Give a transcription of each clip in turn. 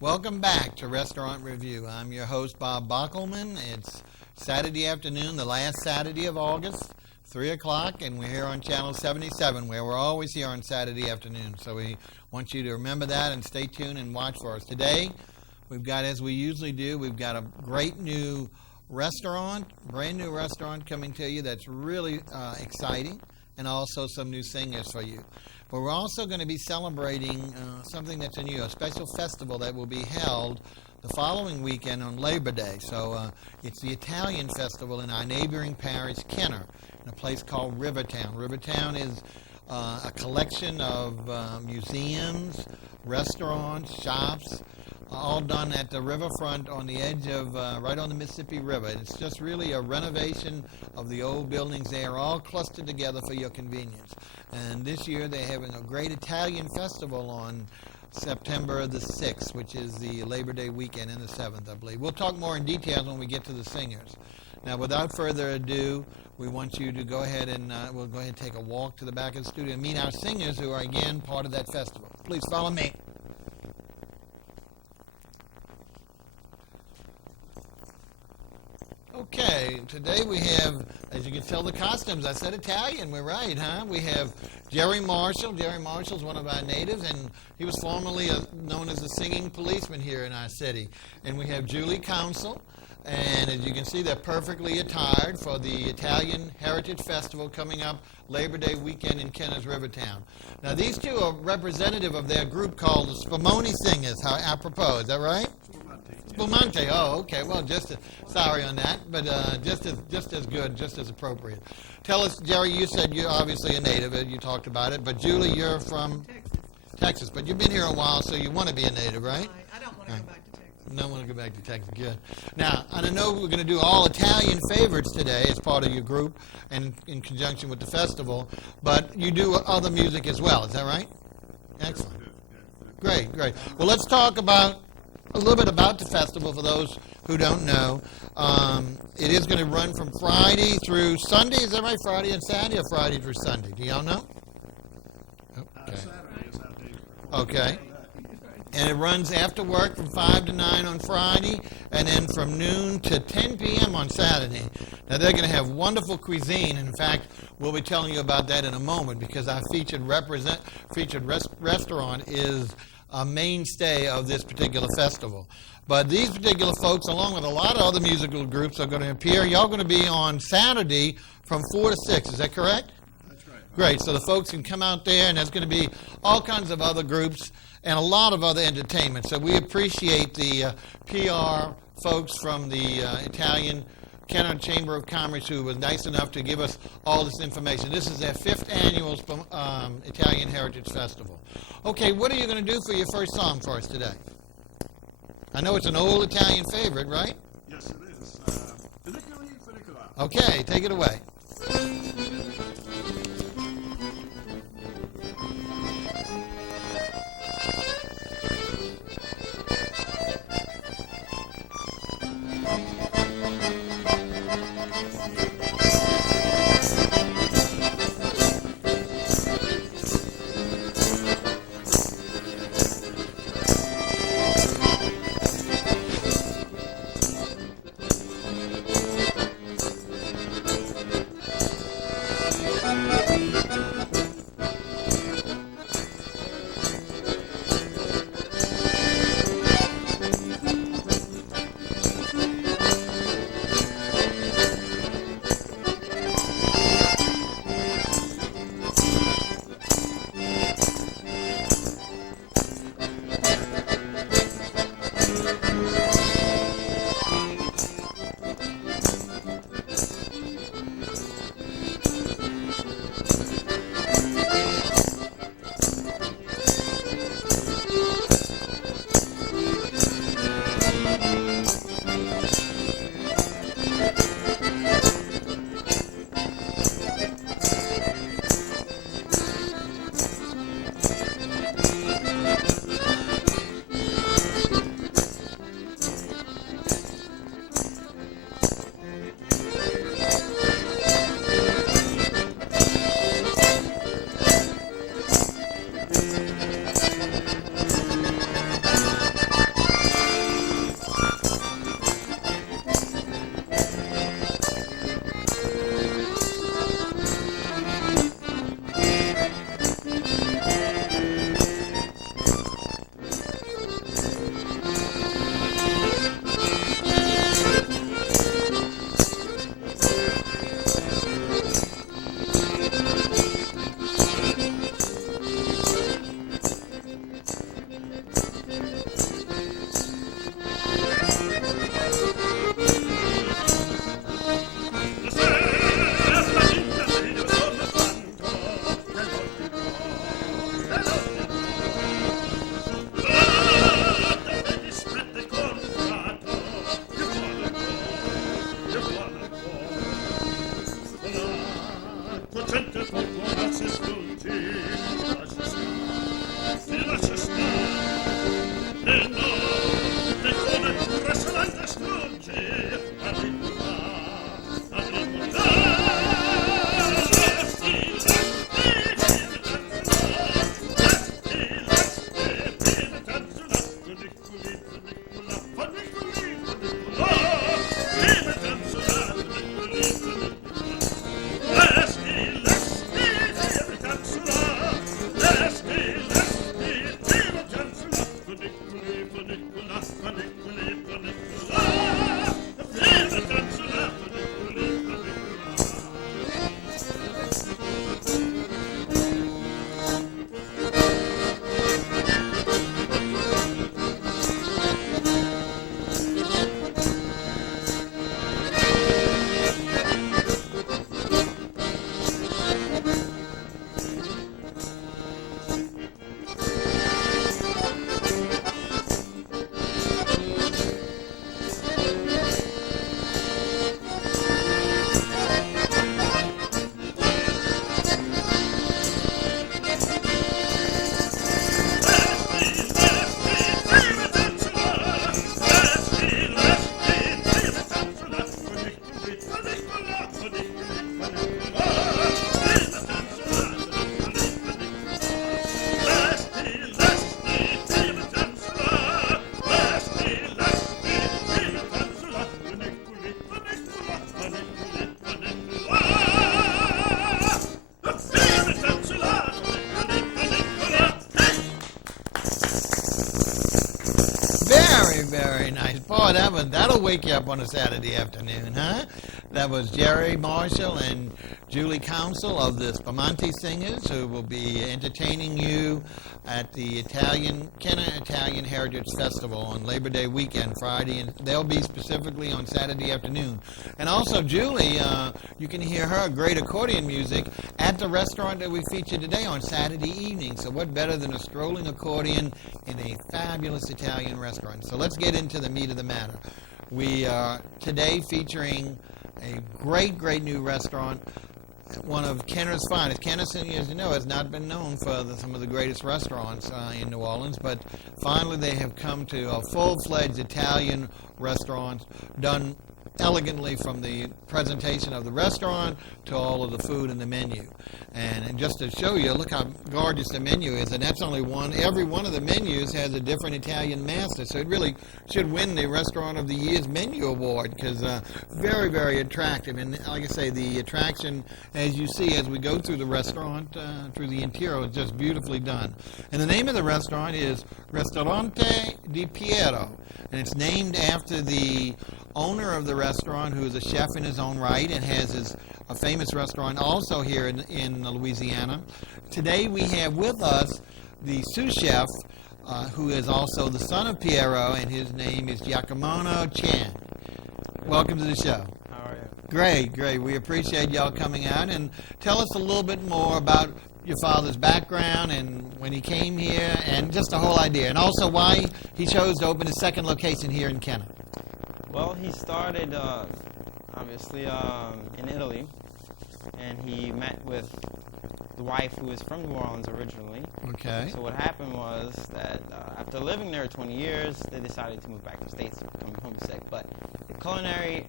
Welcome back to Restaurant Review. I'm your host, Bob Bockelman. It's Saturday afternoon, the last Saturday of August, 3 o'clock, and we're here on Channel 77, where we're always here on Saturday afternoon. So we want you to remember that and stay tuned and watch for us. Today, we've got, as we usually do, we've got a great new restaurant, brand new restaurant coming to you that's really exciting, and also some new singers for you. But we're also going to be celebrating something that's new, a special festival that will be held the following weekend on Labor Day. So it's the Italian festival in our neighboring parish, Kenner, in a place called Rivertown. Rivertown is a collection of museums, restaurants, shops, all done at the riverfront on the edge of, right on the Mississippi River. It's just really a renovation of the old buildings there, all clustered together for your convenience. And this year they're having a great Italian festival on September the 6th, which is the Labor Day weekend, and the 7th, I believe. We'll talk more in details when we get to the singers. Now, without further ado, we want you to go ahead and we'll go ahead and take a walk to the back of the studio and meet our singers who are, again, part of that festival. Please follow me. Okay, today we have, as you can tell the costumes, I said Italian, we're right, huh? We have Jerry Marshall. Jerry Marshall's one of our natives, and he was formerly known as the singing policeman here in our city. And we have Julie Council, and as you can see, they're perfectly attired for the Italian Heritage Festival coming up Labor Day weekend in Kenner's Rivertown. Now, these two are representative of their group called the Spumoni Singers, apropos, is that right? Spumante. Oh, okay. Well, sorry on that, but just as good, just as appropriate. Tell us, Jerry, you said you're obviously a native. You talked about it. But Julie, you're from Texas. But you've been here a while, so you want to be a native, right? I don't want to go back to Texas. Don't want to go back to Texas. Good. Now, I know we're going to do all Italian favorites today as part of your group and in conjunction with the festival, but you do other music as well. Is that right? Excellent. Great, great. Well, let's talk about a little bit about the festival for those who don't know. It is going to run from Friday through Sunday. Is that right? Friday and Saturday, or Friday through Sunday? Do y'all know? Okay. Saturday is our day. Okay. And it runs after work from 5 to 9 on Friday, and then from noon to 10 p.m. on Saturday. Now, they're going to have wonderful cuisine. In fact, we'll be telling you about that in a moment, because our featured restaurant is a mainstay of this particular festival. But these particular folks, along with a lot of other musical groups, are going to appear. Y'all going to be on Saturday from 4 to 6. Is that correct? That's right. Great. So the folks can come out there, and there's going to be all kinds of other groups and a lot of other entertainment. So we appreciate the PR folks from the Italian Kenner Chamber of Commerce, who was nice enough to give us all this information. This is their 5th annual Italian Heritage Festival. Okay, what are you going to do for your first song for us today? I know it's an old Italian favorite, right? Yes, it is. Funicola. Okay, take it away. Very nice. Boy, that'll wake you up on a Saturday afternoon, huh? That was Jerry Marshall and Julie Council of the SUPANTE Singers, who will be entertaining you at the Kenner Italian Heritage Festival on Labor Day weekend, Friday, and they'll be specifically on Saturday afternoon. And also, Julie, you can hear her great accordion music at the restaurant that we featured today on Saturday evening. So what better than a strolling accordion in a fabulous Italian restaurant? So let's get into the meat of the matter. We are today featuring a great new restaurant, one of Kenner's finest. Kenner, as you know, has not been known for some of the greatest restaurants in New Orleans, but finally they have come to a full-fledged Italian restaurant done elegantly from the presentation of the restaurant to all of the food in the menu. And just to show you, look how gorgeous the menu is, and that's only one. Every one of the menus has a different Italian master, so it really should win the Restaurant of the Year's Menu Award, because very attractive. And like I say, the attraction, as you see as we go through the restaurant, through the interior, is just beautifully done. And the name of the restaurant is Ristorante di Piero, and it's named after the owner of the restaurant, who is a chef in his own right and has a famous restaurant also here in Louisiana. Today we have with us the sous chef, who is also the son of Piero, and his name is GIACOMO Chan. Welcome to the show. How are you? Great. We appreciate y'all coming out, and tell us a little bit more about your father's background and when he came here, and just the whole idea, and also why he chose to open his second location here in Kenner. Well, he started, obviously, in Italy, and he met with the wife who is from New Orleans originally. Okay. So what happened was that after living there 20 years, they decided to move back to the States, become homesick. But the culinary,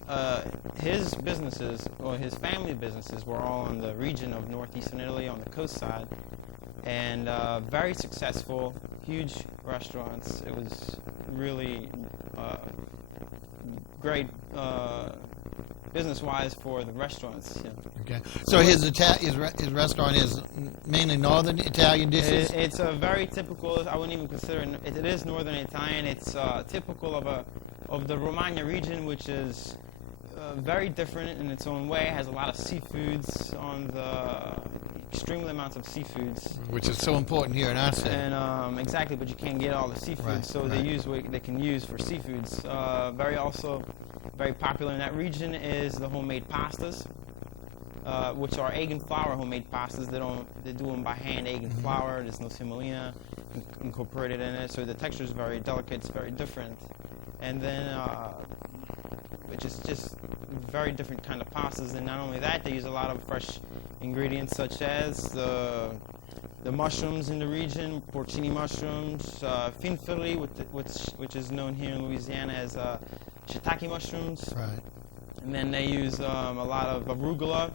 his businesses, or his family businesses, were all in the region of northeastern Italy on the coast side, and very successful, huge restaurants. It was really great business-wise for the restaurants. You know. Okay. So his restaurant is mainly northern Italian dishes? It's a very typical, I wouldn't even consider it, it is northern Italian. It's typical of the Romagna region, which is very different in its own way. It has a lot of seafoods extremely amounts of seafoods. Which is so important here in our state. And exactly, but you can't get all the seafoods, right, so right. they use what they can use for seafoods. Very popular in that region is the homemade pastas. which are egg and flour homemade pastas. They do them by hand, egg and flour. There's no semolina incorporated in it, so the texture is very delicate. It's very different, and then which is just very different kind of pastas. And not only that, they use a lot of fresh ingredients such as the mushrooms in the region, porcini mushrooms, finfilli, which is known here in Louisiana as shiitake mushrooms. Right. And then they use a lot of arugula,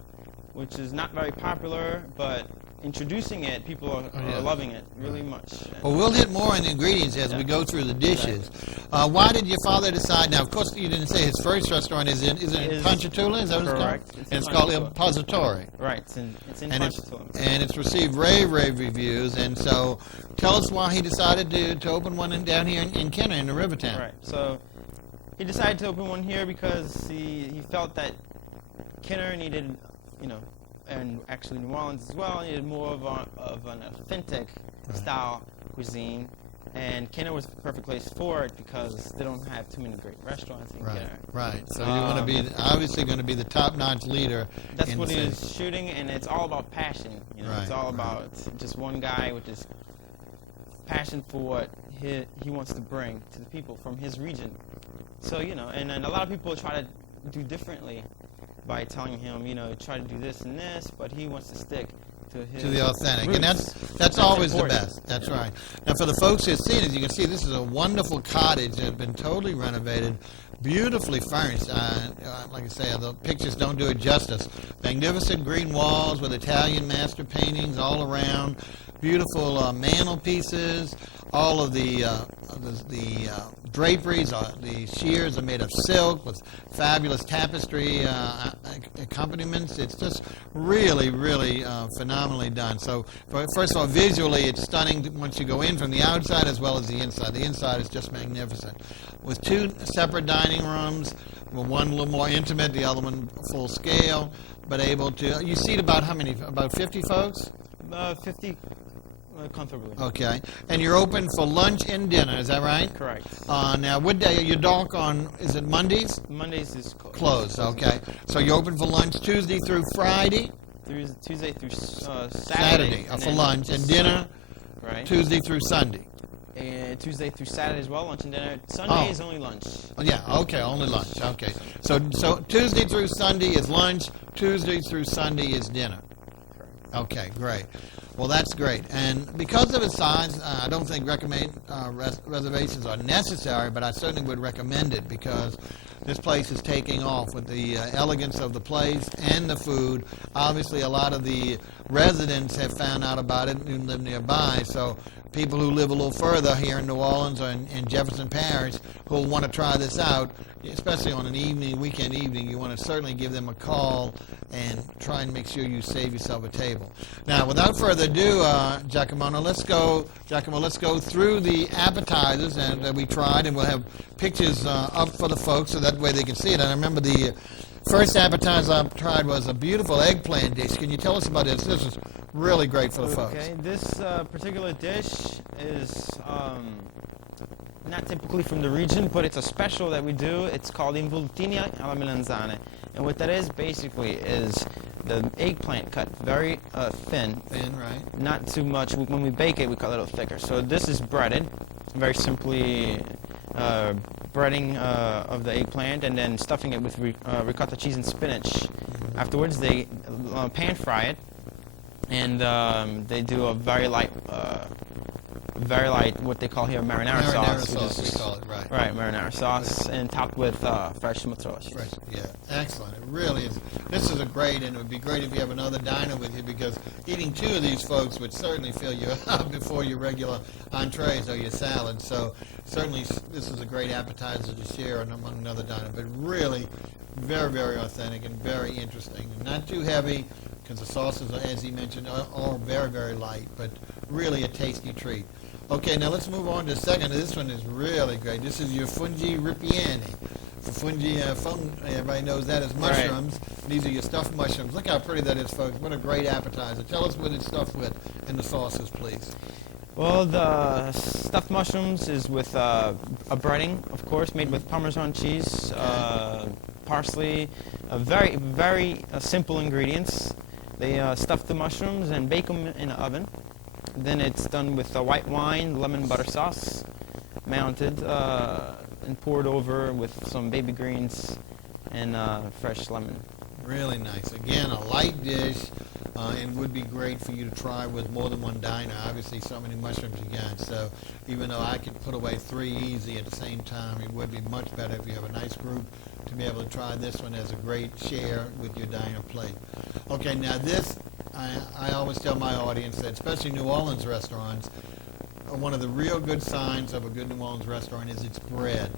which is not very popular, but introducing it, people are loving it really much. Well, we'll hit more on the ingredients as we go through the dishes. Why did your father decide? Now, of course, you didn't say his first restaurant is in Ponchatoula. Is that what it's called? Correct. And it's called Il Posatore. Right. It's in And Ponchatoula. it's received rave reviews. And so, tell us why he decided to open one down here in Kenner in the Rivertown. Right. So he decided to open one here because he felt that Kenner needed, and actually New Orleans as well, needed more of an authentic style cuisine. And Kenner was the perfect place for it because they don't have too many great restaurants in Kenner. Right. So you want to be obviously going to be the top-notch leader. That's what he is shooting, and it's all about passion. It's all about just one guy with this passion for what he wants to bring to the people from his region. So and a lot of people try to do differently by telling him, try to do this and this, but he wants to stick to the authentic, roots. and that's always important. the best. That's right. Now, for the folks who've seen it, you can see this is a wonderful cottage that has been totally renovated, beautifully furnished. Like I say, the pictures don't do it justice. Magnificent green walls with Italian master paintings all around, beautiful mantelpieces. All of the draperies, the shears are made of silk with fabulous tapestry accompaniments. It's just really, really phenomenally done. So, first of all, visually, it's stunning once you go in from the outside as well as the inside. The inside is just magnificent. With two separate dining rooms, one a little more intimate, the other one full scale, but able to... You seat about how many? About 50 folks? 50 comfortably. Okay. And you're open for lunch and dinner, is that right? Correct. Now, what day are you dark on? Is it Mondays? Mondays is closed. Closed, okay. So you're open for lunch Tuesday through Friday? Tuesday through Saturday. Saturday for lunch, and dinner right. Tuesday through Sunday. And Tuesday through Saturday as well, lunch and dinner. Sunday is only lunch. Oh, yeah, okay, only lunch. Okay. So Tuesday through Sunday is lunch, Tuesday through Sunday is dinner. Correct. Okay, great. Well, that's great. And because of its size, I don't think reservations are necessary, but I certainly would recommend it because this place is taking off with the elegance of the place and the food. Obviously, a lot of the residents have found out about it who live nearby, so people who live a little further here in New Orleans or in Jefferson Parish who will want to try this out, especially on an weekend evening, you want to certainly give them a call and try and make sure you save yourself a table. Now, without further ado, Giacomo, let's go through the appetizers that we tried, and we'll have pictures up for the folks so that way they can see it. And I remember the first appetizer I tried was a beautiful eggplant dish. Can you tell us about this? This is really great for the folks. Okay, this particular dish is not typically from the region, but it's a special that we do. It's called involtini alla melanzane. And what that is basically is the eggplant cut very thin. Thin, right. Not too much. When we bake it, we cut it a little thicker. So this is breaded, very simply breading of the eggplant and then stuffing it with ricotta cheese and spinach. Afterwards, they pan fry it, and they do a very light, what they call here marinara sauce. Sauce, we call it, right. Right, marinara sauce, and topped with fresh mozzarella cheese. Fresh, yeah, excellent. It really is. This is a great, and it would be great if you have another diner with you because eating two of these folks would certainly fill you up before your regular entrees or your salad. So certainly this is a great appetizer to share among another diner, but really very, very authentic and very interesting. Not too heavy because the sauces, as he mentioned, are very, very light, but really a tasty treat. Okay, now let's move on to the second. This one is really great. This is your fungi ripieni. The fungi, everybody knows that as mushrooms. Right. These are your stuffed mushrooms. Look how pretty that is, folks. What a great appetizer. Tell us what it's stuffed with and the sauces, please. Well, the stuffed mushrooms is with a breading, of course, made with Parmesan cheese, parsley, Very, very simple ingredients. They stuff the mushrooms and bake them in the oven. Then it's done with white wine, lemon butter sauce, mounted and poured over with some baby greens and fresh lemon. Really nice. Again, a light dish, and would be great for you to try with more than one diner. Obviously, so many mushrooms you got. So even though I could put away 3 easy at the same time, it would be much better if you have a nice group to be able to try this one as a great share with your diner plate. Okay, now this, I always tell my audience that, especially New Orleans restaurants, one of the real good signs of a good New Orleans restaurant is its bread.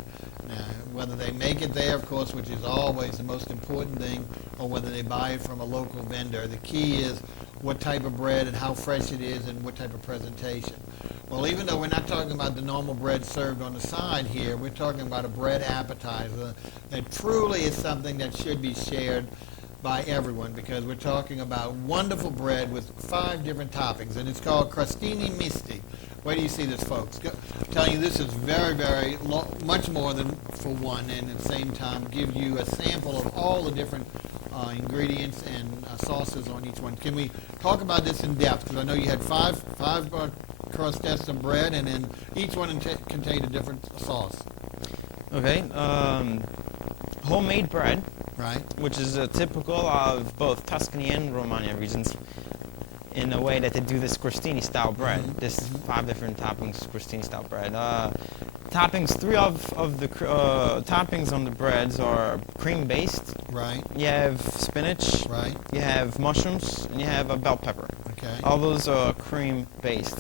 Now, whether they make it there, of course, which is always the most important thing, or whether they buy it from a local vendor, the key is what type of bread and how fresh it is and what type of presentation. Well, even though we're not talking about the normal bread served on the side here, we're talking about a bread appetizer that truly is something that should be shared by everyone, because we're talking about wonderful bread with 5 different toppings, and it's called crostini misti. Wait till you see this, folks. I'm telling you, this is very, very much more than for one, and at the same time give you a sample of all the different ingredients and sauces on each one. Can we talk about this in depth? Because I know you had five crostettes of bread, and then each one contained a different sauce. Okay, homemade bread, Right. which is typical of both Tuscany and Romagna regions, in a way that they do this crostini style bread. This 5 different toppings crostini style bread. Toppings, 3 of the toppings on the breads are cream based. Right. You have spinach. Right. You have mushrooms, and you have a bell pepper. Okay. All those are cream based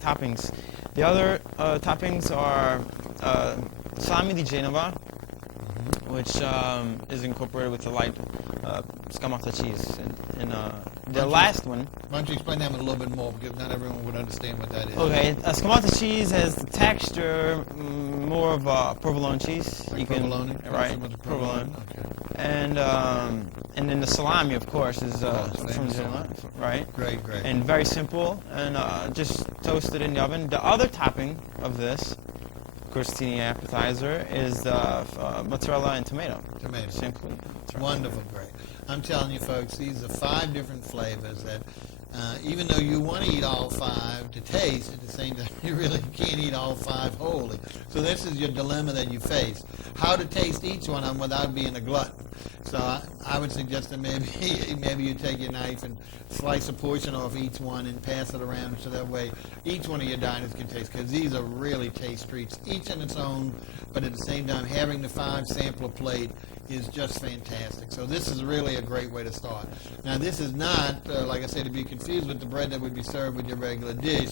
toppings. The other toppings are salami di Genova, which is incorporated with the light scamata cheese, and the last one. Why don't you explain that one a little bit more, because not everyone would understand what that is. Okay, scamata cheese has the texture more of provolone cheese. Like provolone? Right, So much provolone. Okay. And then the salami, of course, is from famous Genoa, right? Great. And very simple, and just toasted in the oven. The other topping of this crostini appetizer is mozzarella and tomato. Tomato. Simply. Wonderful, great. I'm telling you, folks, these are 5 different flavors that, even though you want to eat all 5 to taste, at the same time, you really can't eat all 5 wholly. So this is your dilemma that you face: how to taste each one of them without being a glutton. So I would suggest that maybe you take your knife and slice a portion off each one and pass it around, so that way each one of your diners can taste, because these are really taste treats, each on its own, but at the same time having the 5 sampler plate is just fantastic. So this is really a great way to start. Now, this is not, like I said, to be confused with the bread that would be served with your regular dish,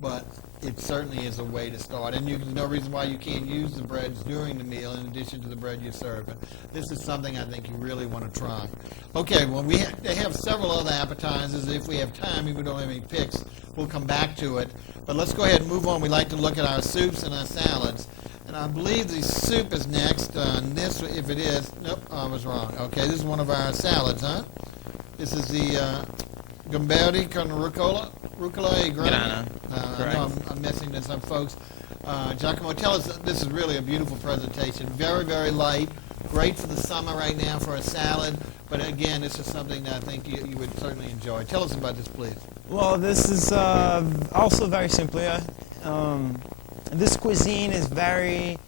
but it certainly is a way to start. And there's no reason why you can't use the breads during the meal in addition to the bread you serve. But this is something I think you really want to try. Okay, well, they have several other appetizers. If we have time, if we don't have any picks, we'll come back to it. But let's go ahead and move on. We like to look at our soups and our salads. And I believe the soup is next. This, if it is, nope, I was wrong. Okay, this is one of our salads, huh? This is the gamberi con rucola e grana. I know I'm messing this up, folks. Giacomo, tell us, this is really a beautiful presentation. Very, very light. Great for the summer right now for a salad. But again, this is something that I think you would certainly enjoy. Tell us about this, please. Well, this is also very simple. This cuisine is very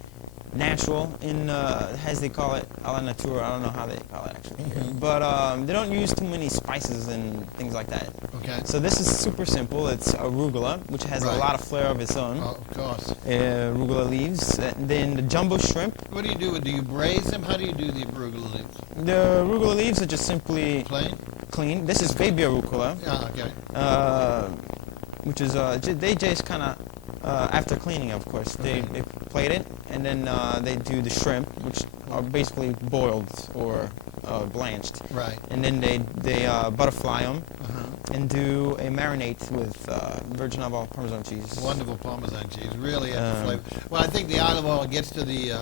natural in, as they call it, a la natura. I don't know how they call it actually. But they don't use too many spices and things like that. Okay. So this is super simple. It's arugula, which has a lot of flair of its own. Oh, of course. Arugula leaves. And then the jumbo shrimp. What do you do? Do you braise them? How do you do the arugula leaves? The arugula leaves are just simply Plain? clean. This is baby arugula. Yeah, okay. Which is, they just kind of, after cleaning, of course, they plate it, and then they do the shrimp, which are basically boiled or blanched. Right. And then they butterfly them, and do a marinade with virgin olive oil Parmesan cheese. Wonderful Parmesan cheese, really has the flavor. Well, I think the olive oil gets to the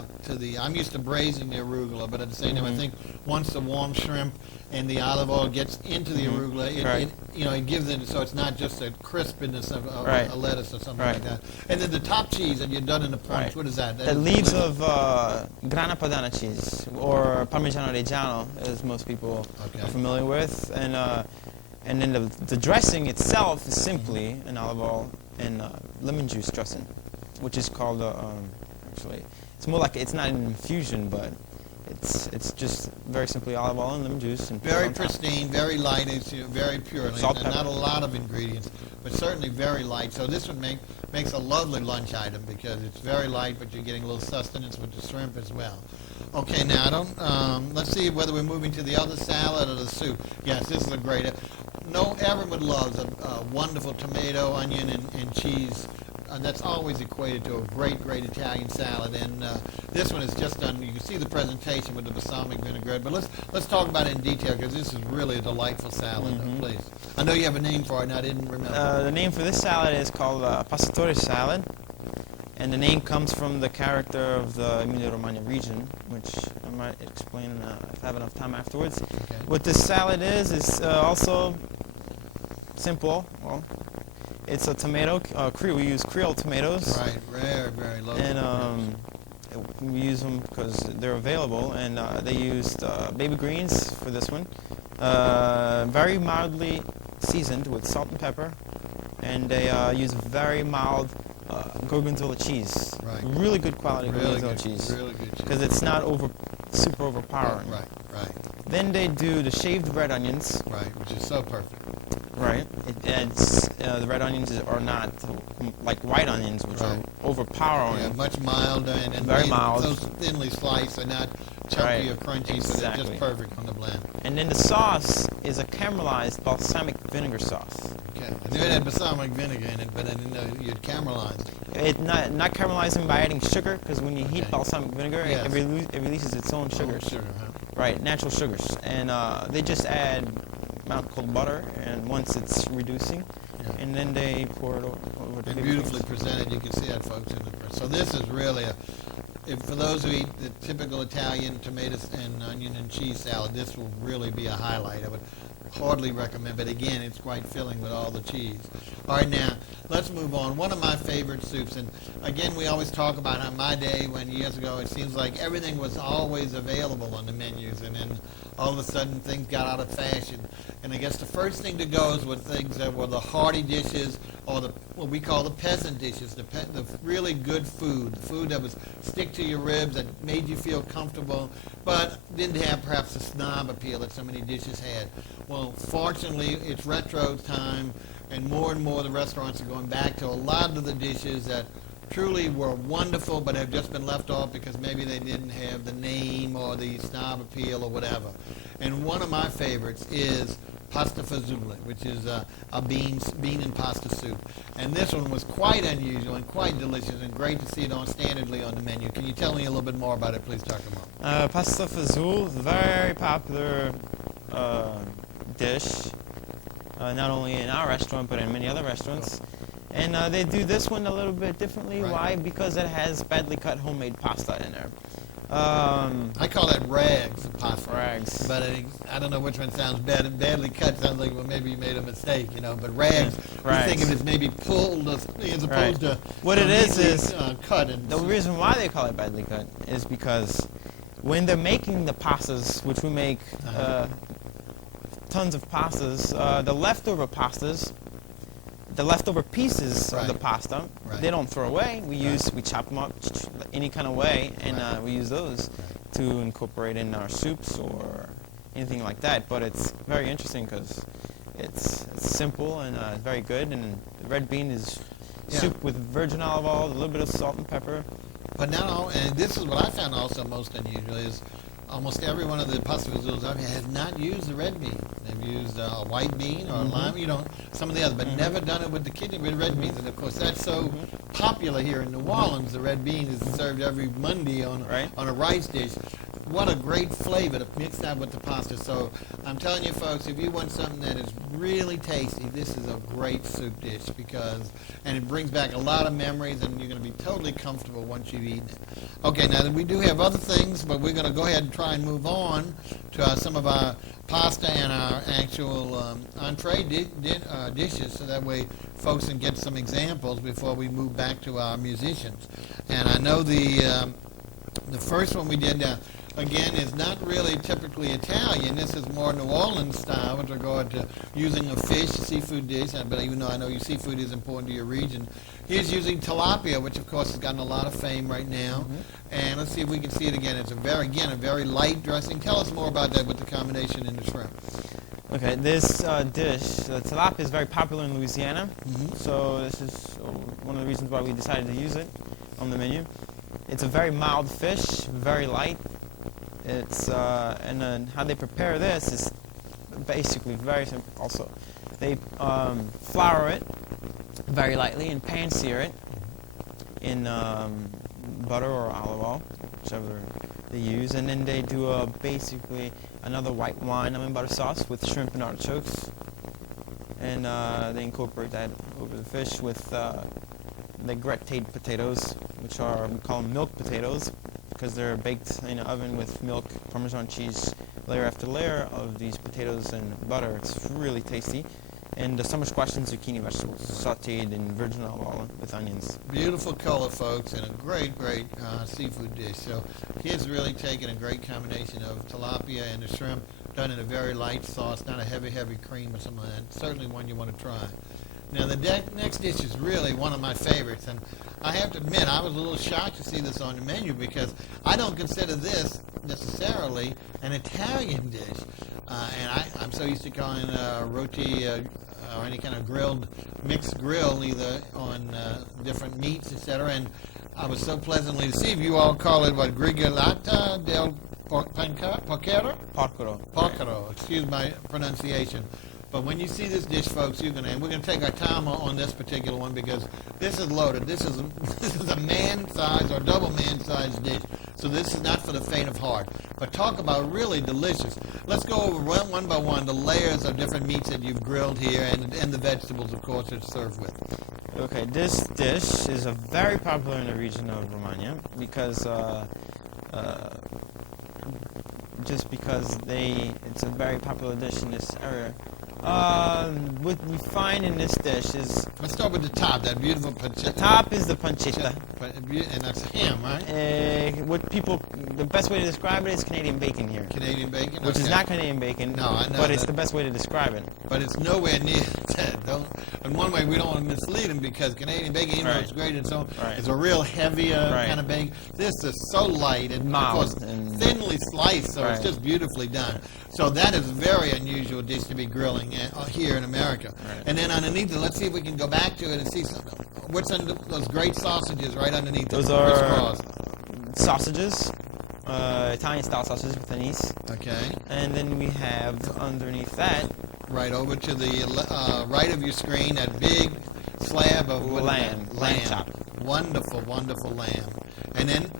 I'm used to braising the arugula, but at the same time, I think once the warm shrimp and the olive oil gets into the arugula, it gives it, so it's not just a crispiness of a lettuce or something like that. And then the top cheese that you've done in the points, what is that? The leaves of Grana Padano cheese, or Parmigiano Reggiano, as most people are familiar with, and then the dressing itself is simply an olive oil and lemon juice dressing, which is called actually it's more like, it's not an infusion, but it's just very simply olive oil and lemon juice. And very pristine, very light, it's very pure. Salt, not a lot of ingredients, but certainly very light. So this would makes a lovely lunch item because it's very light, but you're getting a little sustenance with the shrimp as well. Okay, now let's see whether we're moving to the other salad or the soup. Yes, this is a great. Everyone loves a wonderful tomato, onion, and cheese. That's always equated to a great Italian salad. And this one is just done. You can see the presentation with the balsamic vinaigrette. But let's talk about it in detail because this is really a delightful salad. Please. I know you have a name for it, and I didn't remember. The name for this salad is called Passatore salad. And the name comes from the character of the Emilia-Romagna region, which I might explain if I have enough time afterwards. Okay. What this salad is also simple. Well, it's a tomato. We use Creole tomatoes. Right, very local. And we use them because they're available. And they used baby greens for this one. Very mildly seasoned with salt and pepper. And they use very mild Gorgonzola cheese. Right. Really good quality Gorgonzola cheese. Really good cheese. Because it's not super overpowering. Right. Then they do the shaved red onions. Right, which is so perfect. Right. It adds, the red onions are not like white onions, which are overpowering. Yeah, much milder and very mild. Those thinly sliced are not chunky or crunchy, so they're just perfect on the blend. And then the sauce is a caramelized balsamic vinegar sauce. Okay. I knew it had balsamic vinegar in it, but I didn't know you'd caramelize it. It not caramelizing by adding sugar, because when you heat balsamic vinegar, it releases its own sugars. Sugar, huh? Right, natural sugars. And they just add amount called butter, and once it's reducing, and then they pour it over the beautifully presented. You can see that, folks. So this is really for those who eat the typical Italian tomatoes and onion and cheese salad, this will really be a highlight. I would hardly recommend, but again, it's quite filling with all the cheese. All right, now let's move on. One of my favorite soups, and again, we always talk about on my day years ago, it seems like everything was always available on the menus, and then all of a sudden things got out of fashion. And I guess the first thing to go is with things that were the hearty dishes, or what we call the peasant dishes, the really good food, the food that was stick to your ribs, that made you feel comfortable, but didn't have perhaps the snob appeal that so many dishes had. Well, fortunately, it's retro time, and more the restaurants are going back to a lot of the dishes that truly were wonderful, but have just been left off because maybe they didn't have the name or the snob appeal or whatever. And one of my favorites is pasta fagioli, which is a bean and pasta soup. And this one was quite unusual and quite delicious, and great to see it standardly on the menu. Can you tell me a little bit more about it, please, Dr. Mo? Pasta fagioli, very popular dish, not only in our restaurant but in many other restaurants. And they do this one a little bit differently. Right. Why? Because it has badly cut homemade pasta in there. I call that rags pasta. Rags. But I don't know which one sounds bad. Badly cut sounds like, well, maybe you made a mistake, But rags, you think of it as maybe pulled as opposed to what it is cut. And the reason why they call it badly cut is because when they're making the pastas, which we make tons of pastas, the leftover pastas, the leftover pieces of the pasta, they don't throw away. We chop them up any kind of way, and we use those to incorporate in our soups or anything like that. But it's very interesting because it's simple and very good. And the red bean is soup with virgin olive oil, a little bit of salt and pepper. But now, and this is what I found also most unusual, is almost every one of the pasta fagioli I've had have not used the red bean. They've used a white bean or a lime, some of the others, but never done it with the red beans. And of course, that's so popular here in New Orleans. The red bean is served every Monday on a rice dish. what a great flavor to mix that with the pasta. So I'm telling you, folks, if you want something that is really tasty, this is a great soup dish and it brings back a lot of memories, and you're going to be totally comfortable once you've eaten it. Okay, now we do have other things, but we're going to go ahead and try and move on to some of our pasta and our actual entree dishes, so that way folks can get some examples before we move back to our musicians. And I know the first one we did, again, is not really typically Italian. This is more New Orleans style with regard to using a fish, seafood dish. But even though I know your seafood is important to your region, here's using tilapia, which of course has gotten a lot of fame right now. And let's see if we can see it again. It's a very light dressing. Tell us more about that with the combination in the shrimp. Okay, this dish, tilapia, is very popular in Louisiana. So this is one of the reasons why we decided to use it on the menu. It's a very mild fish, very light. It's and then how they prepare this is basically very simple. Also, they flour it very lightly and pan sear it in butter or olive oil, whichever they use, and then they do basically another white wine lemon butter sauce with shrimp and artichokes, and they incorporate that over the fish with the gratin potatoes, which are, we call them milk potatoes, because they're baked in an oven with milk, Parmesan cheese, layer after layer of these potatoes and butter. It's really tasty. And the summer squash and zucchini vegetables, sauteed in virgin olive oil with onions. Beautiful color, folks, and a great seafood dish. So kids really taking a great combination of tilapia and the shrimp, done in a very light sauce, not a heavy cream or something like that. Certainly one you want to try. Now the next dish is really one of my favorites, and I have to admit I was a little shocked to see this on the menu because I don't consider this necessarily an Italian dish. And I'm so used to calling roti or any kind of mixed grill, either on different meats, etc. And I was so pleasantly deceived. You all call it what, grigliata del porchero? Porchero. Excuse my pronunciation. But when you see this dish, folks, we're going to take our time on this particular one because this is loaded. This is a man-sized or double man-sized dish. So this is not for the faint of heart. But talk about really delicious. Let's go over one by one the layers of different meats that you've grilled here and the vegetables, of course, it's served with. Okay, this dish is very popular in the region of Romagna because it's a very popular dish in this area. What we find in this dish is... Let's start with the top, that beautiful pancetta. The top is the pancetta. And that's ham, right? The best way to describe it is Canadian bacon here. Canadian bacon? Which is not Canadian bacon, no, I know, but it's the best way to describe it. But it's nowhere near that. In one way, we don't want to mislead them because Canadian bacon, even though it's great in its own, it's a real heavier kind of bacon. This is so light and, mild, of course, thinly sliced, so it's just beautifully done. So that is a very unusual dish to be grilling here in America. And then underneath it, let's see if we can go back to it and see what's under those great sausages right underneath it. Those are sausages, Italian-style sausages with anise. Okay. And then we have underneath that... Right over to the right of your screen, that big slab of lamb chop. Wonderful lamb. And then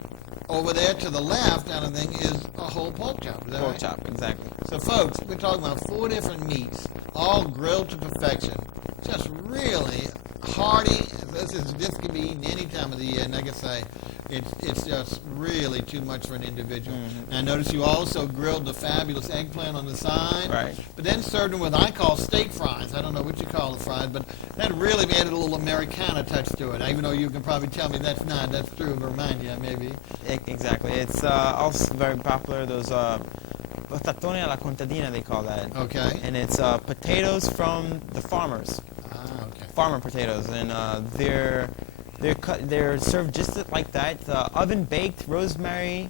over there to the left, down the thing, is a whole pork chop. Is that pork right? chop, exactly. So, folks, we're talking about 4 different meats, all grilled to perfection. Just really hearty. This can be eaten any time of the year. And like I say, it's just really too much for an individual. And I notice you also grilled the fabulous eggplant on the side. Right. But then served them with I call steak fries. I don't know what you call the fries, but that really added a little Americana touch to it. Even though you can probably tell me that's not. That's true of Romagna, maybe. Exactly. It's also very popular. Those patatone alla contadina, they call that. Okay. And it's potatoes from the farmers. Okay. Farmer potatoes, and they're served just like that, oven baked, rosemary,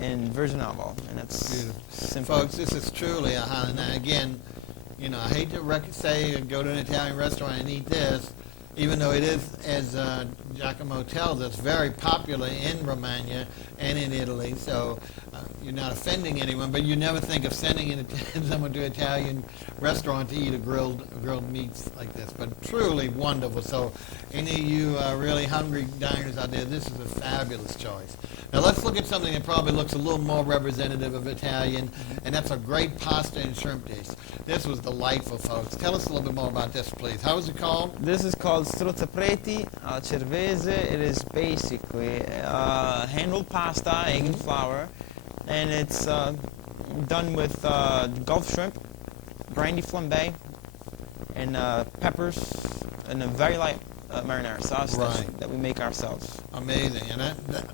and virgin olive oil, and that's simple. Folks, this is truly a highlight. Now, again, I hate to say go to an Italian restaurant and eat this, even though it is, as Giacomo tells us, very popular in Romagna and in Italy. So not offending anyone, but you never think of sending someone to an Italian restaurant to eat a grilled meats like this. But truly wonderful. So any of you really hungry diners out there, this is a fabulous choice. Now let's look at something that probably looks a little more representative of Italian, and that's a great pasta and shrimp dish. This was delightful, folks. Tell us a little bit more about this, please. How is it called? This is called strozzapreti al cervese. It is basically handled pasta, egg and flour, and it's done with Gulf shrimp, brandy flambe, and peppers, and a very light marinara sauce that we make ourselves. Amazing, and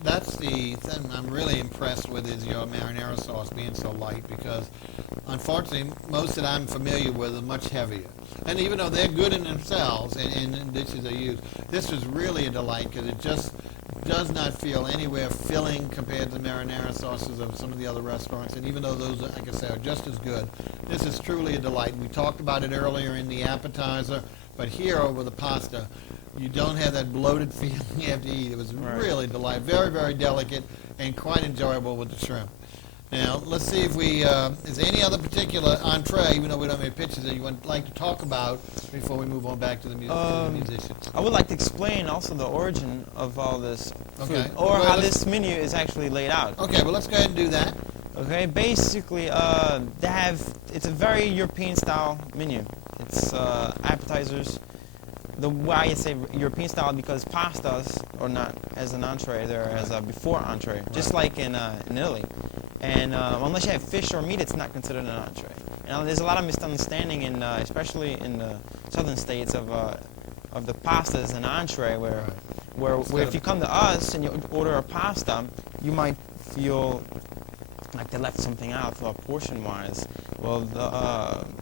that's the thing I'm really impressed with is your marinara sauce being so light, because unfortunately most that I'm familiar with are much heavier. And even though they're good in themselves and dishes they use, this is really a delight because it just does not feel anywhere filling compared to the marinara sauces of some of the other restaurants. And even though those, like I say, are just as good, this is truly a delight. We talked about it earlier in the appetizer, but here over the pasta, you don't have that bloated feeling you have to eat. It was really delightful, very, very delicate, and quite enjoyable with the shrimp. Now, let's see if we, is there any other particular entree, even though we don't have any pictures, that you would like to talk about before we move on back to the musicians? I would like to explain also the origin of all this food, or well, how this menu is actually laid out. Okay, well, let's go ahead and do that. Okay, basically, it's a very European-style menu. It's appetizers. Why I say European style, because pastas are not as an entree, they're as a before entree, just like in Italy. And unless you have fish or meat, it's not considered an entree. And there's a lot of misunderstanding, especially in the southern states, of the pasta as an entree, where if you come to us and you order a pasta, you might feel like they left something out portion-wise. Well,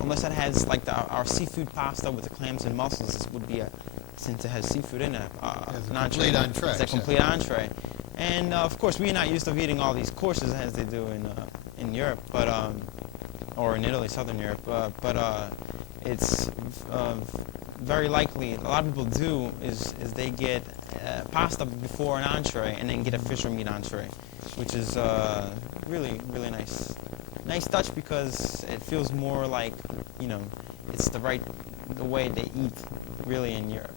unless it has like our seafood pasta with the clams and mussels, this would be since it has seafood in it, It's an a entree. complete entree. It's a complete entree. And of course, we're not used to eating all these courses as they do in Europe, but or in Italy, Southern Europe. But it's very likely a lot of people do is they get pasta before an entree and then get a fish or meat entree, which is really nice touch, because it feels more like, it's the way they eat really in Europe.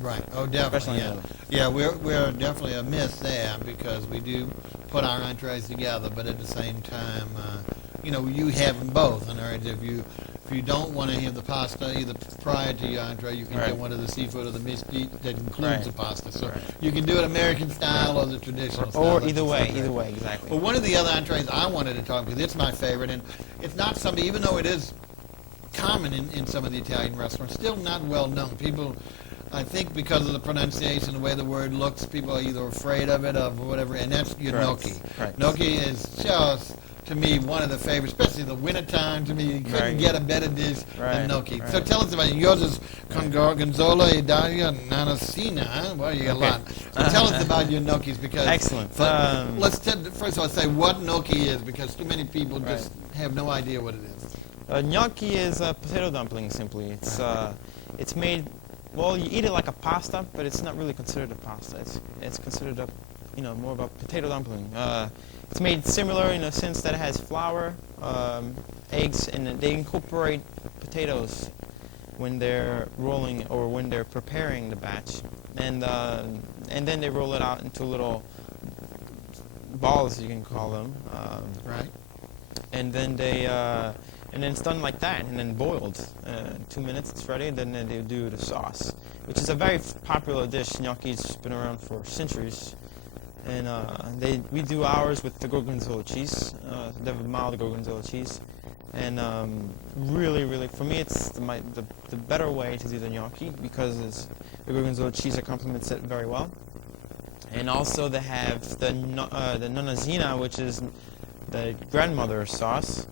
Right. Oh, definitely. Yeah, we're definitely amiss there, because we do put our entrees together, but at the same time, you have them both. In other words, if you don't want to have the pasta either prior to your entree, you can get one of the seafood or the mesquite that includes the pasta. So you can do it American style or the traditional style. Or either way, exactly. Well, one of the other entrees I wanted to talk, because it's my favorite, and it's not something, even though it is common in some of the Italian restaurants, still not well known. People, I think because of the pronunciation, the way the word looks, people are either afraid of it or whatever, and that's your gnocchi. Gnocchi is just, to me, one of the favorites, especially the wintertime. To me, you couldn't get a better dish than gnocchi. So tell us about it. Yours is con gorgonzola, Italia, nanasina, huh? Well, you got a lot. So tell us about your gnocchis, because... Excellent. Let's first of all say what gnocchi is, because too many people just have no idea what it is. Gnocchi is a potato dumpling, simply. It's made... Well, you eat it like a pasta, but it's not really considered a pasta. It's considered more of a potato dumpling. It's made similar in a sense that it has flour, eggs, and they incorporate potatoes when they're rolling or when they're preparing the batch, and then they roll it out into little balls, you can call them. And then and then it's done like that, and then boiled. 2 minutes, it's ready. And then they do the sauce, which is a very popular dish. Gnocchi's been around for centuries, and we do ours with the gorgonzola cheese. They have a mild gorgonzola cheese, and really, for me, it's the better way to do the gnocchi, because the gorgonzola cheese complements it very well. And also they have the nonnasina, which is the grandmother sauce.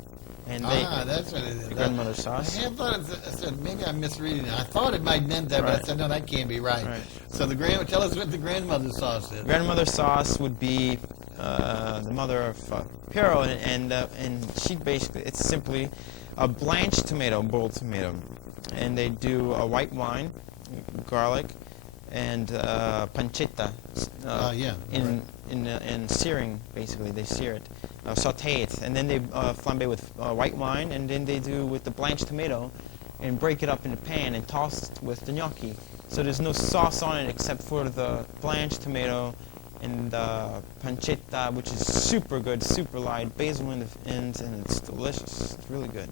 And that's what it is. The grandmother sauce. I thought I said, maybe I'm misreading it. I thought it might meant that, but I said, no, that can't be right. So tell us what the grandmother sauce is. Grandmother sauce would be the mother of Piero, and she basically, it's simply a blanched tomato, boiled tomato. And they do a white wine, garlic, and pancetta. Yeah. In searing, basically they sear it, saute it, and then they flambe with white wine, and then they do with the blanched tomato, and break it up in the pan and toss it with the gnocchi. So there's no sauce on it except for the blanched tomato and the pancetta, which is super good, super light, basil in the ends, and it's delicious. It's really good.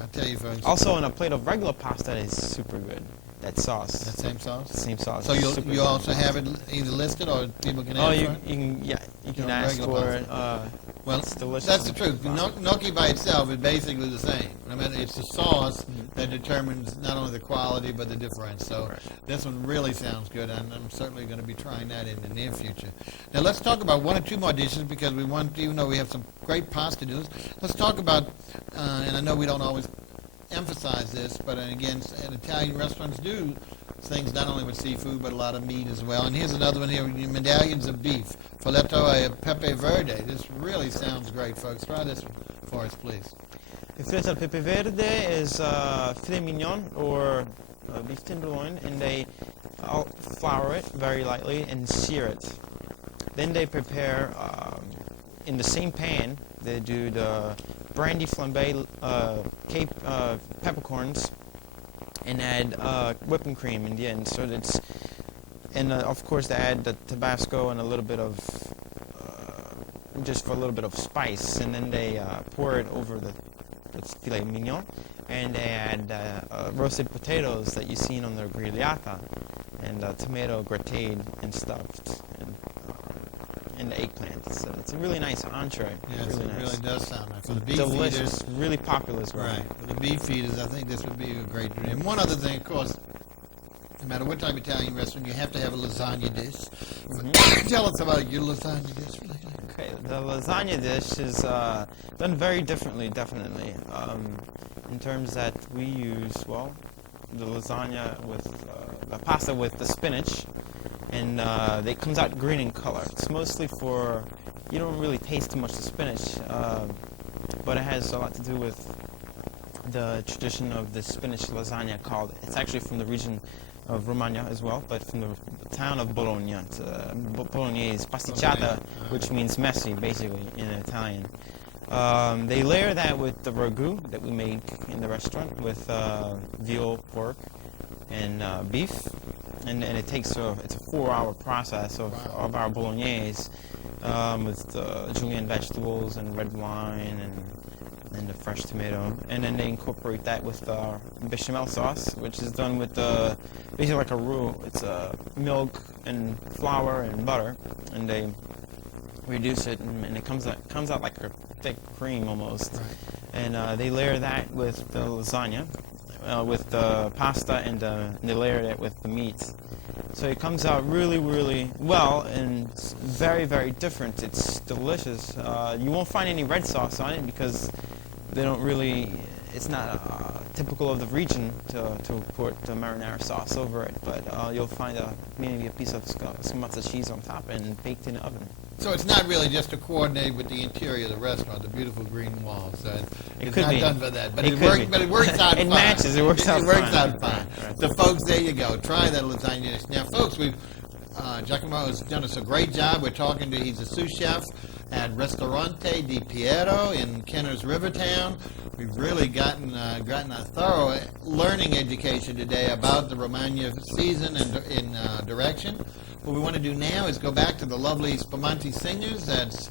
I'll tell you, folks. Also, on a plate of regular pasta is super good. That sauce. That same sauce? Same sauce. So Super you good. also have it either listed or people can ask for it? You can know, ask regular for it. Well, it's delicious. that's the truth. Gnocchi by itself is basically the same. I mean, it's the sauce that determines not only the quality but the difference. So Right. this one really sounds good, and I'm certainly going to be trying that in the near future. Now let's talk about one or two more dishes because we want, even though we have some great pasta dishes, let's talk about, and I know we don't always emphasize this, but again, and Italian restaurants do things not only with seafood but a lot of meat as well. And here's another one here: medallions of beef, filetto e pepe verde. This really sounds great, folks. Try this one for us, please. The filet al pepe verde is filet mignon or beef tenderloin, and they flour it very lightly and sear it. Then they prepare in the same pan. They do the brandy flambe Cape peppercorns and add whipping cream in the end. So that's, and of course they add the Tabasco and a little bit of just for a little bit of spice, and then they pour it over the filet mignon, and they add roasted potatoes that you've seen on the grigliata, and tomato grated and stuffed, and the eggplant. It's a really nice entree. Yes, really it nice. really does sound nice. For the beef Delicious, eaters, really popular as well. right? For the beef eaters, I think this would be a great dream. And one other thing, of course, no matter what type of Italian restaurant, you have to have a lasagna dish. Tell us about your lasagna dish. Okay, the lasagna dish is done very differently, definitely. In terms that we use, well, the lasagna with the pasta with the spinach, and it comes out green in color. It's mostly for, you don't really taste too much the spinach, but it has a lot to do with the tradition of the spinach lasagna called, it's actually from the region of Romagna as well, but from the town of Bologna. It's Bolognese pasticciata, which means messy, basically, in Italian. They layer that with the ragu that we make in the restaurant with veal, pork, and beef. And it takes it's a 4-hour process of our bolognese with julienne vegetables and red wine and the fresh tomato. And then they incorporate that with bechamel sauce, which is done with basically like a roux. It's milk and flour and butter, and they reduce it, and it comes out like a thick cream almost. Right. And they layer that with the lasagna. With the pasta, and they layered it with the meat. So it comes out really, really well, and it's very, very different. It's delicious. You won't find any red sauce on it because they don't really, it's not typical of the region to put the marinara sauce over it, but you'll find maybe a piece of scammozza cheese on top and baked in the oven. So it's not really just to coordinate with the interior of the restaurant, the beautiful green walls. It's could not be. done for that, but It it could works. be. But it works out It fine. matches. It works out It works fine. out fine. Right. So, folks, there you go. Try that lasagna dish. Now, folks, we've Giacomo has done us a great job. We're talking to, he's a sous chef at Ristorante di Piero in Kenner's Rivertown. We've really gotten a thorough learning education today about the Romagna season and in direction. What we want to do now is go back to the lovely Spumante singers. That's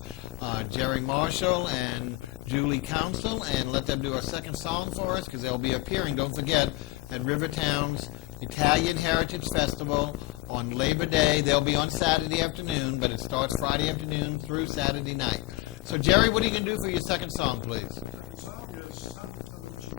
Jerry Marshall and Julie Council, and let them do our second song for us because they'll be appearing, don't forget, at Rivertown's Italian Heritage Festival on Labor Day. They'll be on Saturday afternoon, but it starts Friday afternoon through Saturday night. So, Jerry, what are you going to do for your second song, please? The song is Santa Lucia.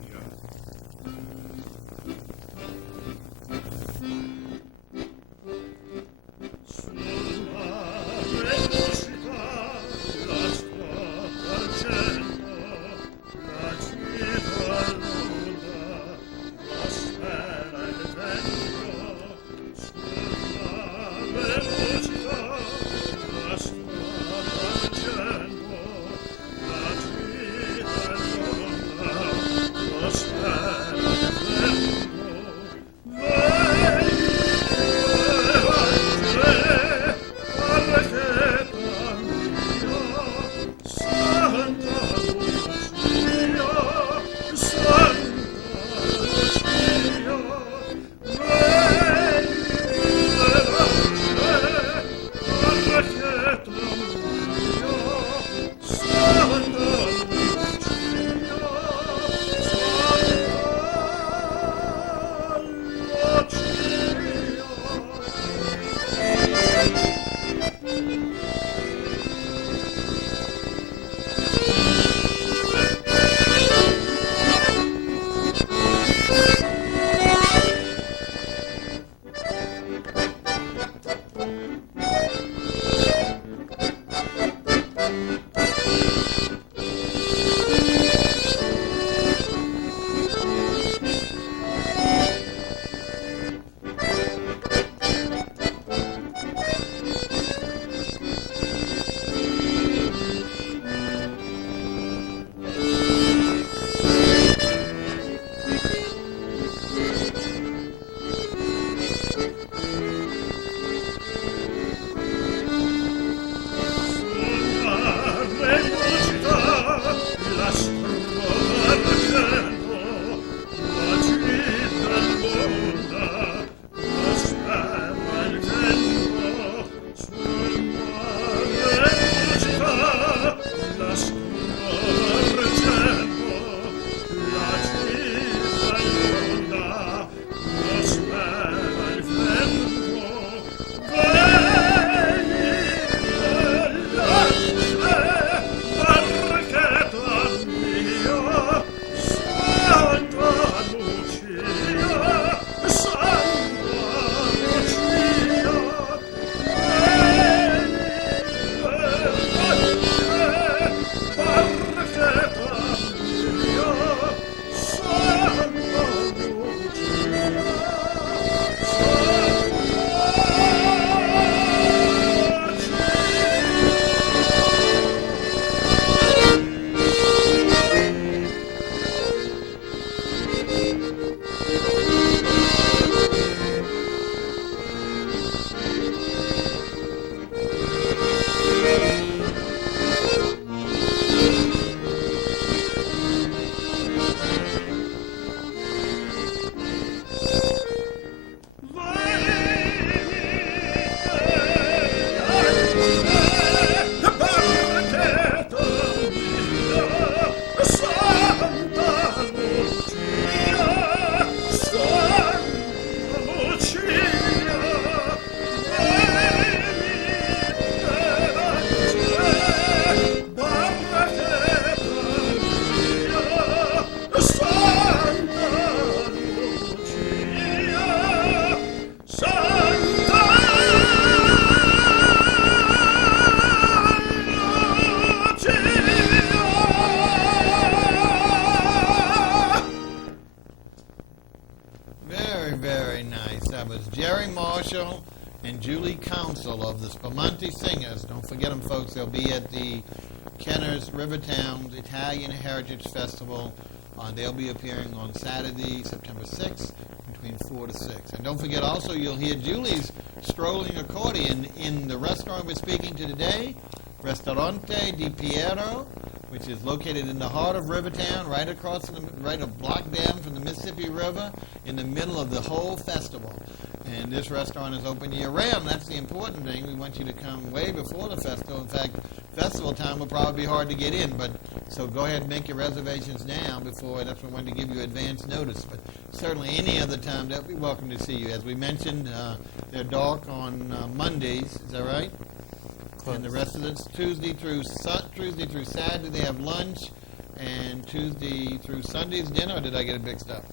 and Julie Council of the Spumante Singers. Don't forget them, folks. They'll be at the Kenner's Rivertown Italian Heritage Festival. They'll be appearing on Saturday, September 6th, between 4 to 6. And don't forget also, you'll hear Julie's strolling accordion in the restaurant we're speaking to today, Ristorante di Piero, which is located in the heart of Rivertown, right a block down from the Mississippi River, in the middle of the whole festival. And this restaurant is open year-round. That's the important thing. We want you to come way before the festival. In fact, festival time will probably be hard to get in, but so go ahead and make your reservations now before. That's when we want to give you advance notice. But certainly any other time, they'll be welcome to see you. As we mentioned, they're dark on Mondays. Is that right? And the rest of it's Tuesday through Saturday they have lunch, and Tuesday through Sunday's dinner. Or did I get it mixed up?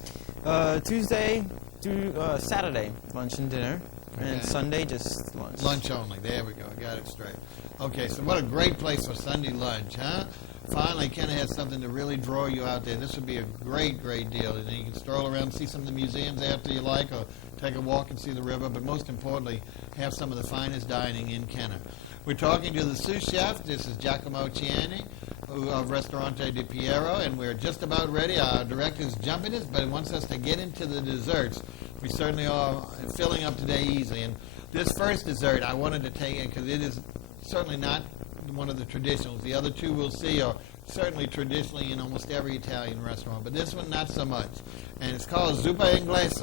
Tuesday through Saturday, lunch and dinner, and Sunday just lunch. Lunch only. There we go. I got it straight. Okay, so what a great place for Sunday lunch, huh? Finally, Kenner has something to really draw you out there. This would be a great, great deal. And you can stroll around and see some of the museums after you like, or take a walk and see the river, but most importantly, have some of the finest dining in Kenner. We're talking to the sous chef. This is Giacomo Ciani of Ristorante di Piero, and we're just about ready. Our director's jumping us, but he wants us to get into the desserts. We certainly are filling up today easily. And this first dessert, I wanted to take it because it is certainly not one of the traditionals. The other two we'll see are certainly traditionally in almost every Italian restaurant, but this one not so much. And it's called zuppa inglese.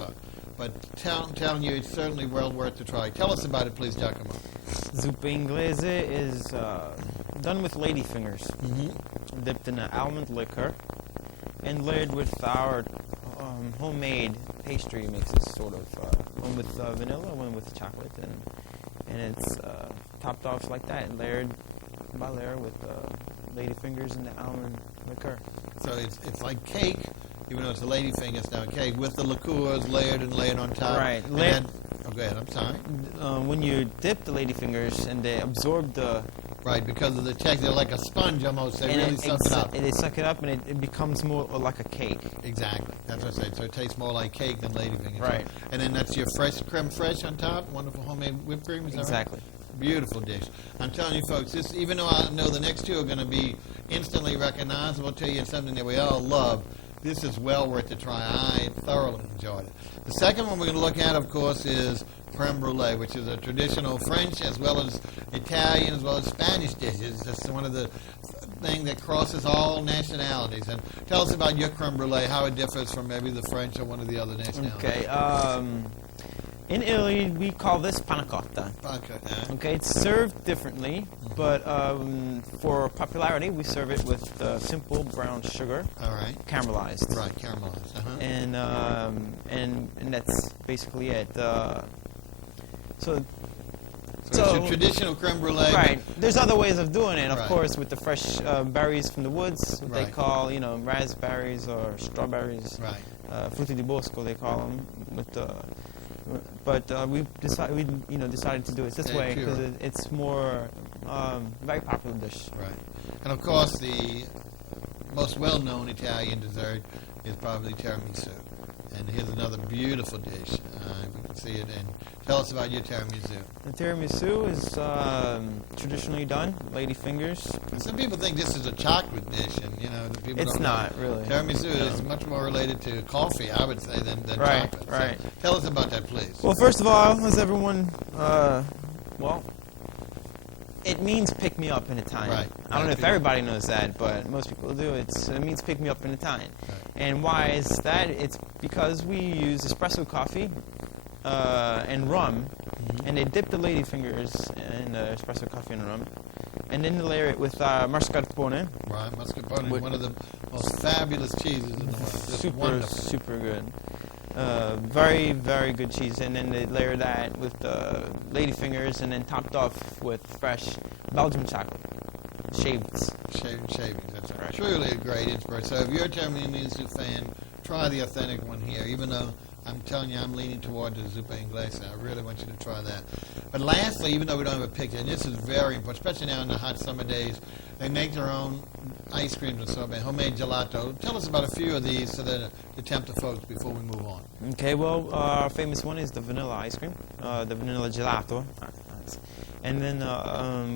But telling you, it's certainly well worth to try. Tell us about it, please, Giacomo. Zuppa inglese is done with ladyfingers, dipped in an almond liquor, and layered with our homemade pastry mixes, sort of. One with vanilla, one with chocolate, and it's topped off like that, and layered by layer with ladyfingers and the almond liquor. So it's like cake, even though it's a ladyfinger, it's now cake, with the liqueurs layered on top. Right. Go ahead, I'm sorry. When you dip the ladyfingers and they absorb the... Right, because of the texture, they're like a sponge almost. They really suck it up. They suck it up, and it becomes more like a cake. Exactly. That's what I said. So it tastes more like cake than ladyfingers. Right. And then that's your fresh creme fraiche on top, wonderful homemade whipped cream, is that Exactly. right? Beautiful dish. I'm telling you, folks, this, even though I know the next two are going to be instantly recognizable, I'll tell you something that we all love. This is well worth a try. I thoroughly enjoyed it. The second one we're going to look at, of course, is Creme Brulee, which is a traditional French as well as Italian as well as Spanish dishes. That's one of the things that crosses all nationalities. And tell us about your Creme Brulee, how it differs from maybe the French or one of the other nationalities. Okay. In Italy, we call this panna cotta. Okay, it's served differently, but for popularity, we serve it with simple brown sugar. All right. Caramelized. Right, caramelized. And that's basically it. So it's a traditional creme brulee. Right. There's other ways of doing it, of Right. course, with the fresh berries from the woods. What Right. they call, raspberries or strawberries. Right. Frutti di bosco, they call them. But we decided to do it this Stay way pure. because it's more very popular dish. Right. And of course, the most well-known Italian dessert is probably tiramisu. And here's another beautiful dish. You can see it. And tell us about your tiramisu. The tiramisu is traditionally done, ladyfingers. Some people think this is a chocolate dish, and the people It's don't not know. really. Tiramisu No. is much more related to coffee, I would say, than Right, chocolate. right. So tell us about that, please. Well, first of all, as everyone, it means pick me up in Italian. Right. I don't know if People- everybody knows that, but most people do. It means pick me up in Italian. Right. And why is that? It's because we use espresso coffee and rum, and they dip the ladyfingers in espresso coffee and rum, and then they layer it with mascarpone. Right, mascarpone is With- one of the most fabulous cheeses in the world. Just wonderful. Super good. Very, very good cheese. And then they layer that with the ladyfingers and then topped off with fresh Belgian chocolate. Shavings. Shavings, that's Right. truly a great inspiration. So if you're a tiramisu fan, try the authentic one here. Even though I'm telling you, I'm leaning toward the zuppa inglese. I really want you to try that. But lastly, even though we don't have a picture, and this is very important, especially now in the hot summer days, they make their own ice creams and sorbet, homemade gelato. Tell us about a few of these so that to tempt the folks before we move on. Okay, well, our famous one is the vanilla ice cream, the vanilla gelato. And then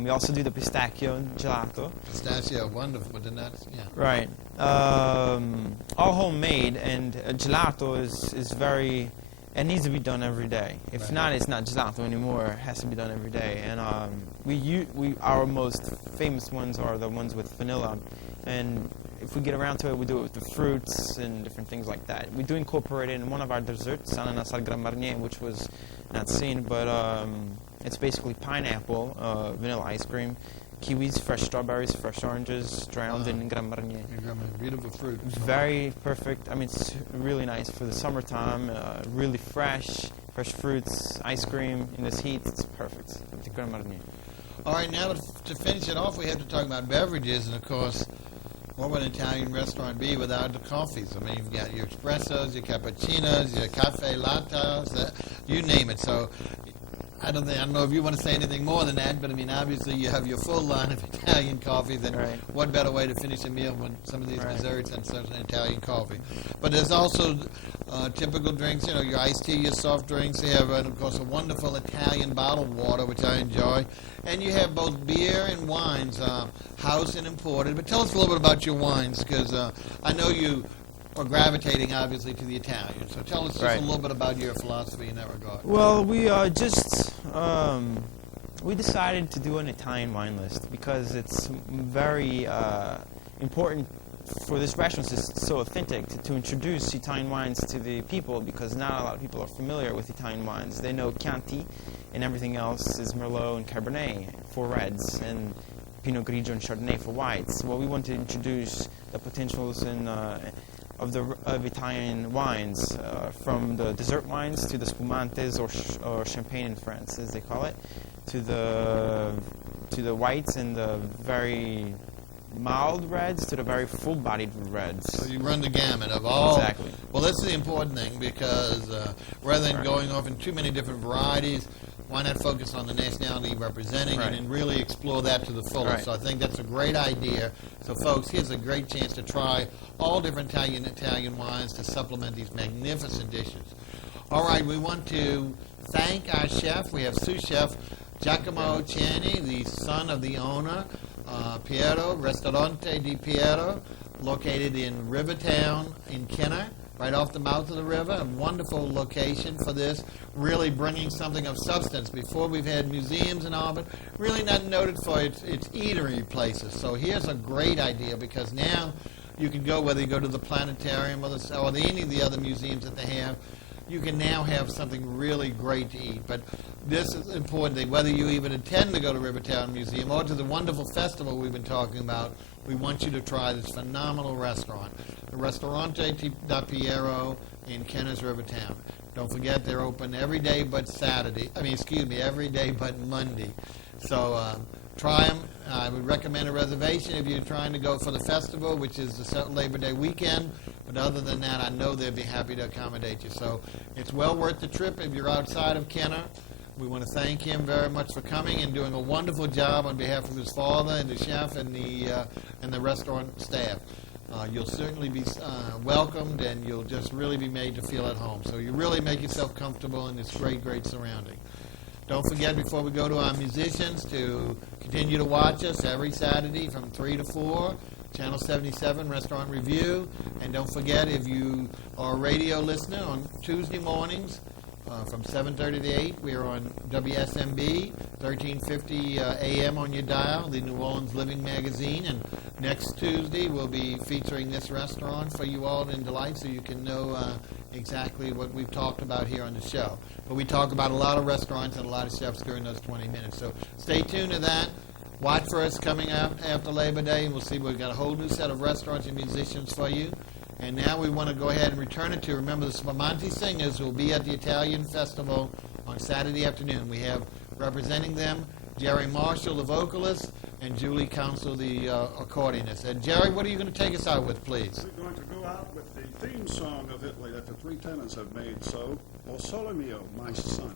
we also do the pistachio gelato. Pistachio, wonderful, but the nuts, yeah. Right. All homemade, and gelato is very, it needs to be done every day. If Right. not, it's not gelato anymore. It has to be done every day. And our most famous ones are the ones with vanilla. And if we get around to it, we do it with the fruits and different things like that. We do incorporate it in one of our desserts, ananas al gran marnier, which was not seen, but it's basically pineapple, vanilla ice cream, kiwis, fresh strawberries, fresh oranges, drowned in Gran Marnier. Beautiful fruit. Very perfect. I mean, it's really nice for the summertime. Really fresh fruits, ice cream in this heat. It's perfect. The Gran Marnier. All right, now to finish it off, we have to talk about beverages, and of course, what would an Italian restaurant be without the coffees? I mean, you've got your espressos, your cappuccinos, your cafe lattes, you name it. So I don't know if you want to say anything more than that, but I mean, obviously you have your full line of Italian coffees, and Right. what better way to finish a meal with some of these Right. desserts and such an Italian coffee. But there's also typical drinks, your iced tea, your soft drinks. You have, of course, a wonderful Italian bottled water, which I enjoy. And you have both beer and wines, house and imported. But tell us a little bit about your wines, because I know you are gravitating, obviously, to the Italian. So tell us just Right. a little bit about your philosophy in that regard. Well, we decided to do an Italian wine list because it's very important for this restaurant. It's so authentic to introduce Italian wines to the people, because not a lot of people are familiar with Italian wines. They know Chianti, and everything else is Merlot and Cabernet for reds, and Pinot Grigio and Chardonnay for whites. Well, we want to introduce the potentials of Italian wines, from the dessert wines to the spumantes or champagne in France, as they call it, to the whites and the very mild reds to the very full-bodied reds. So you run the gamut of all. Exactly. Well, that's the important thing, because rather than Right. going off in too many different varieties, why not focus on the nationality you're representing Right. and really explore that to the fullest? Right. So I think that's a great idea. So, folks, here's a great chance to try all different Italian wines to supplement these magnificent dishes. All right, we want to thank our chef. We have sous chef Giacomo CENNI, the son of the owner, Piero, Ristorante di Piero, located in Rivertown in Kenner, right off the mouth of the river. A wonderful location for this, really bringing something of substance. Before, we've had museums and all, but really not noted for its eatery places. So here's a great idea, because now you can go, whether you go to the planetarium or any of the other museums that they have, you can now have something really great to eat. But this is important thing, whether you even intend to go to Rivertown Museum or to the wonderful festival we've been talking about, we want you to try this phenomenal restaurant, the Ristorante da Piero in Kenner's Rivertown. Don't forget, they're open every day but every day but Monday. So try them. I would recommend a reservation if you're trying to go for the festival, which is the Labor Day weekend. But other than that, I know they'd be happy to accommodate you. So it's well worth the trip if you're outside of Kenner. We want to thank him very much for coming and doing a wonderful job on behalf of his father and the chef and the restaurant staff. You'll certainly be welcomed, and you'll just really be made to feel at home. So you really make yourself comfortable in this great, great surrounding. Don't forget, before we go to our musicians, to continue to watch us every Saturday from 3 to 4, Channel 77, Restaurant Revue. And don't forget, if you are a radio listener, on Tuesday mornings from 7:30 to 8, we are on WSMB, 1350 AM on your dial, the New Orleans Living Magazine. And next Tuesday, we'll be featuring this restaurant for you all in delight, so you can know exactly what we've talked about here on the show. But we talk about a lot of restaurants and a lot of chefs during those 20 minutes. So stay tuned to that. Watch for us coming out after Labor Day, and we'll see we've got a whole new set of restaurants and musicians for you. And now we want to go ahead and return it to, remember, the Spumante Singers will be at the Italian Festival on Saturday afternoon. We have representing them Jerry Marshall, the vocalist, and Julie Council, the accordionist. And Jerry, what are you going to take us out with, please? We're going to go out with the theme song of Italy that the three tenors have made. So, O Sole Mio, my son.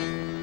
Ristorante.